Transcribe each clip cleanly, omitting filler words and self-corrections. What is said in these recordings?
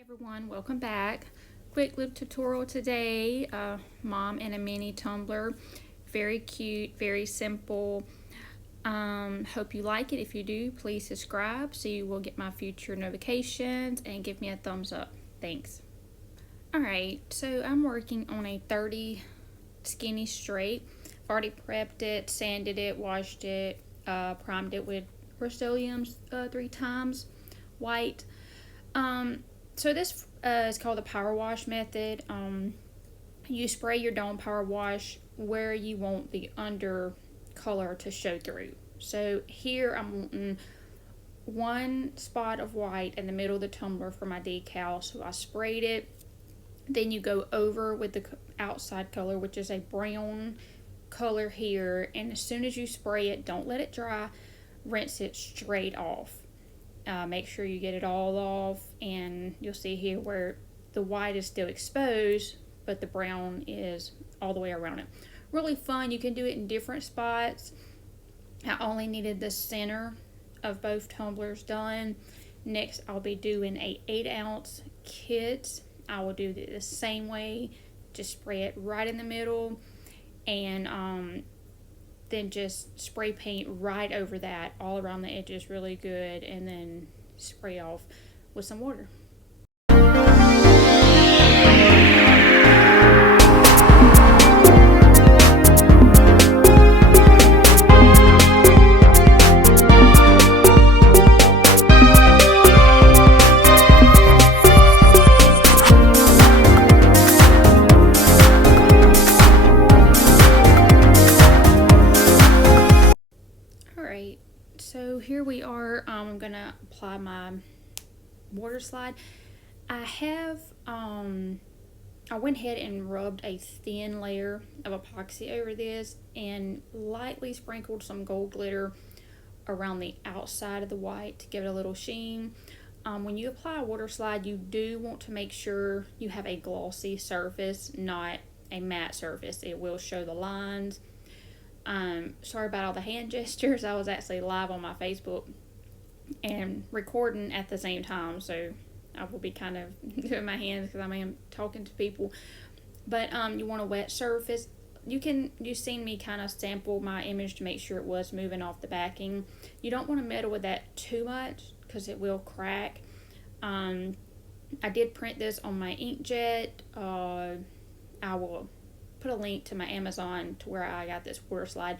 Everyone, welcome back. Quick lip tutorial today. Mom and a mini tumbler. Very cute, very simple. Hope you like it. If you do, please subscribe so you will get my future notifications and give me a thumbs up. Thanks. Alright, so I'm working on a 30 skinny straight. I've already prepped it, sanded it, washed it, primed it with Rust-Oleum 3 times, white. So this is called the power wash method. You spray your Dawn power wash where you want the under color to show through. So here I'm wanting one spot of white in the middle of the tumbler for my decal. So I sprayed it. Then you go over with the outside color, which is a brown color here. And as soon as you spray it, don't let it dry. Rinse it straight off. Make sure you get it all off, and you'll see here where the white is still exposed but the brown is all the way around it. Really fun. You can do it in different spots. I only needed the center of both tumblers done. Next I'll be doing a 8-ounce kit. I will do it the same way, just spray it right in the middle, and then just spray paint right over that all around the edges really good, and then spray off with some water. So here we are. I'm gonna apply my water slide. I went ahead and rubbed a thin layer of epoxy over this and lightly sprinkled some gold glitter around the outside of the white to give it a little sheen. When you apply a water slide, you do want to make sure you have a glossy surface, not a matte surface. It will show the lines. Sorry about all the hand gestures. I was actually live on my Facebook and recording at the same time, so I will be kind of doing my hands because I am talking to people. But you want a wet surface. You've seen me kind of sample my image to make sure it was moving off the backing. You don't want to meddle with that too much because it will crack. I did print this on my inkjet. I will put a link to my Amazon to where I got this water slide.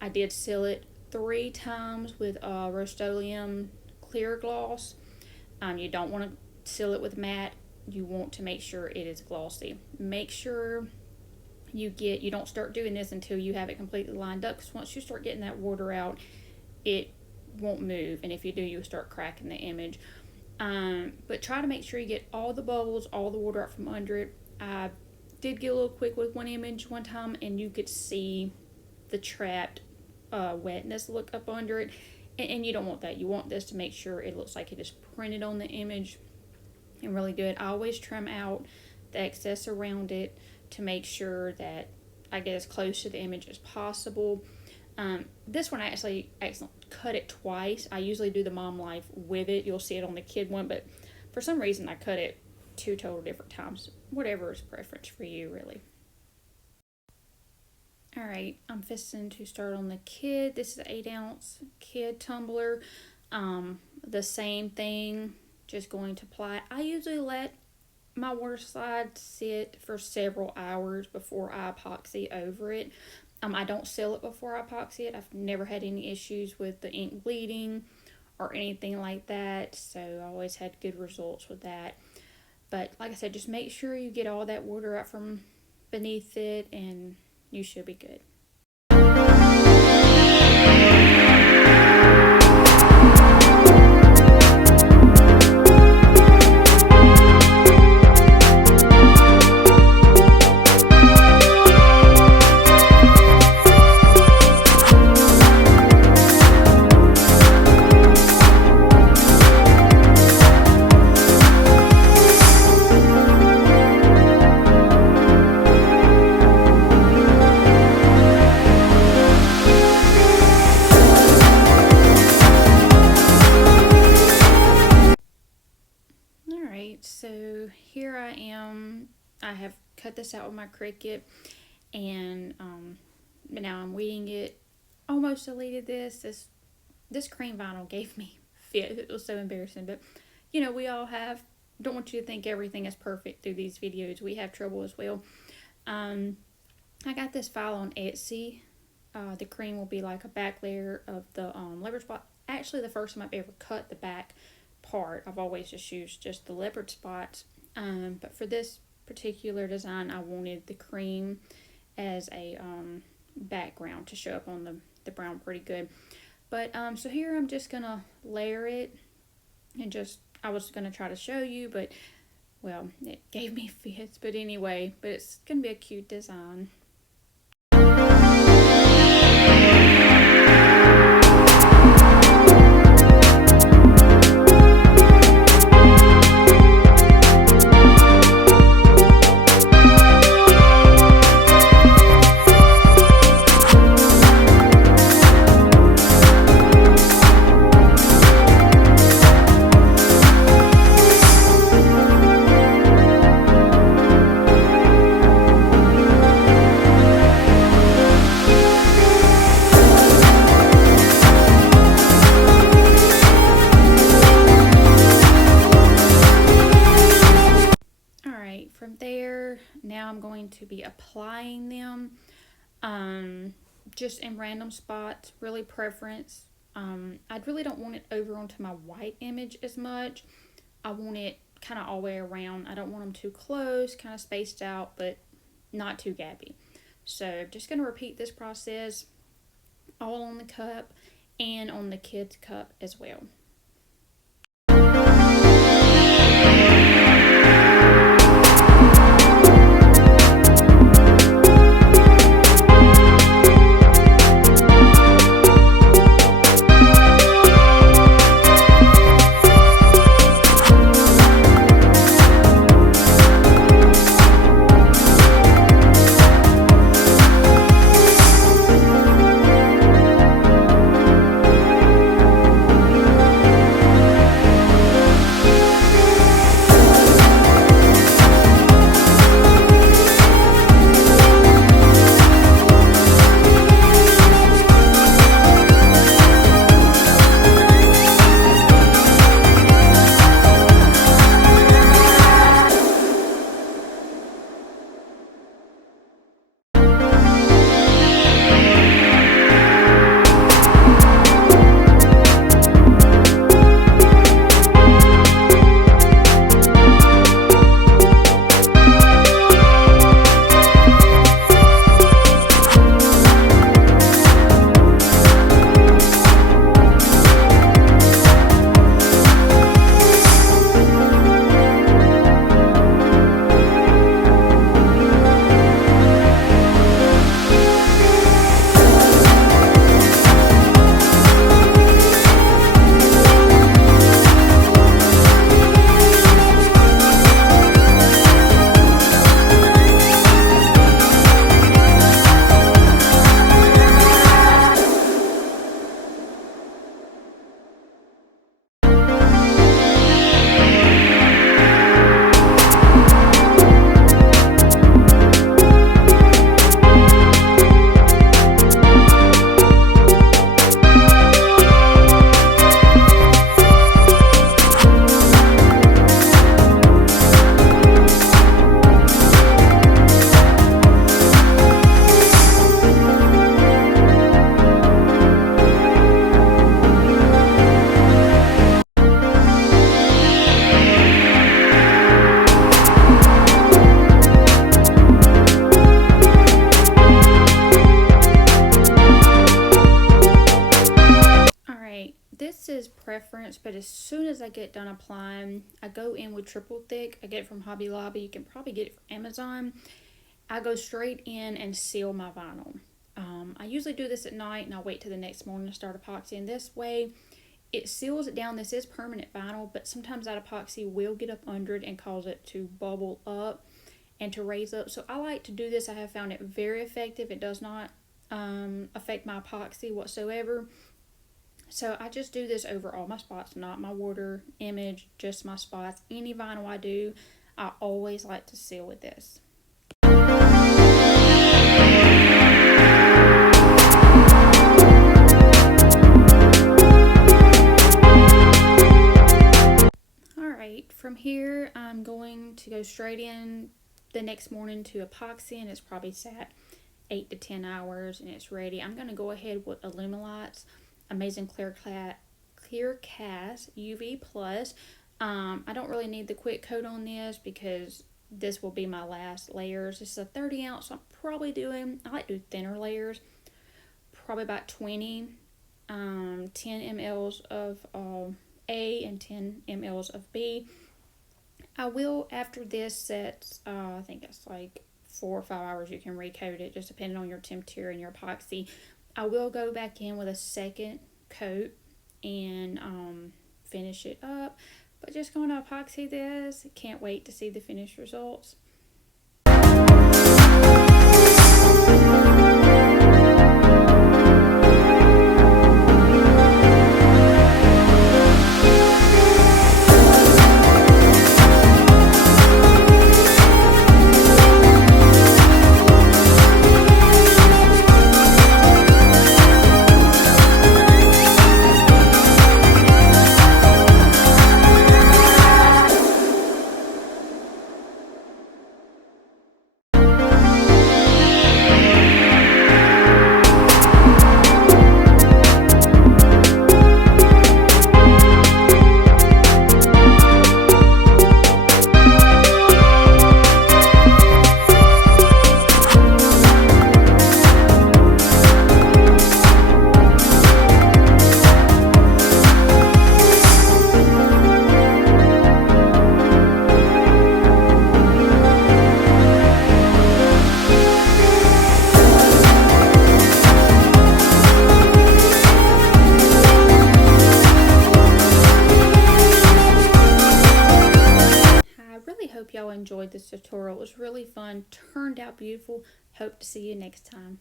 I did seal it 3 times with Rust-Oleum clear gloss. You don't want to seal it with matte. You want to make sure it is glossy. Make sure you don't start doing this until you have it completely lined up, because once you start getting that water out, it won't move, and if you do, you'll start cracking the image. But try to make sure you get all the bubbles, all the water out from under it. I did get a little quick with one image one time, and you could see the trapped wetness look up under it, and you don't want that. You want this to make sure it looks like it is printed on the image and really good. I always trim out the excess around it to make sure that I get as close to the image as possible. This one I actually cut it twice. I usually do the Momlife with it. You'll see it on the kid one, but for some reason I cut it 2 total different times. Whatever is preference for you, really. Alright, I'm fixing to start on the kid. This is an 8-ounce kid tumbler. The same thing, just going to apply. I usually let my water slide sit for several hours before I epoxy over it. I don't seal it before I epoxy it. I've never had any issues with the ink bleeding or anything like that, so I always had good results with that. But like I said, just make sure you get all that water out from beneath it, and you should be good. so here I am. I have cut this out with my Cricut, and now I'm weeding it. Almost deleted this cream vinyl gave me fit. It was so embarrassing, but we all have. Don't want you to think everything is perfect through these videos. We have trouble as well. I got this file on Etsy. The cream will be like a back layer of the leopard spot. Actually, the first time I've ever cut the back part, I've always just used just the leopard spots. But for this particular design, I wanted the cream as a background to show up on the brown pretty good. But so here I'm just gonna layer it, and I was gonna try to show you, but well, it gave me fits. But anyway, but it's gonna be a cute design. From there, now I'm going to be applying them just in random spots, really preference. I really don't want it over onto my white image as much. I want it kind of all the way around. I don't want them too close, kind of spaced out, but not too gappy. So I'm just going to repeat this process all on the cup and on the kid's cup as well. Preference, but as soon as I get done applying, I go in with triple thick. I get it from Hobby Lobby. You can probably get it from Amazon. I go straight in and seal my vinyl. I usually do this at night, and I'll wait till the next morning to start epoxying. This way it seals it down. This is permanent vinyl, but sometimes that epoxy will get up under it and cause it to bubble up and to raise up. So I like to do this. I have found it very effective. It does not affect my epoxy whatsoever. So I just do this over all my spots, not my water image, just my spots. Any vinyl I do, I always like to seal with this. Alright, from here I'm going to go straight in the next morning to epoxy, and it's probably sat 8 to 10 hours and it's ready. I'm going to go ahead with Illumilights Amazing Clear Cast UV Plus. I don't really need the quick coat on this because this will be my last layers. This is a 30 ounce, so I like to do thinner layers, probably about 20, 10 mLs of A and 10 mLs of B. I will, after this sets, I think it's like 4 or 5 hours, you can recoat it, just depending on your temperature and your epoxy. I will go back in with a second coat and finish it up. But just going to epoxy this. Can't wait to see the finished results. Hope y'all enjoyed this tutorial. It was really fun, turned out beautiful. Hope to see you next time.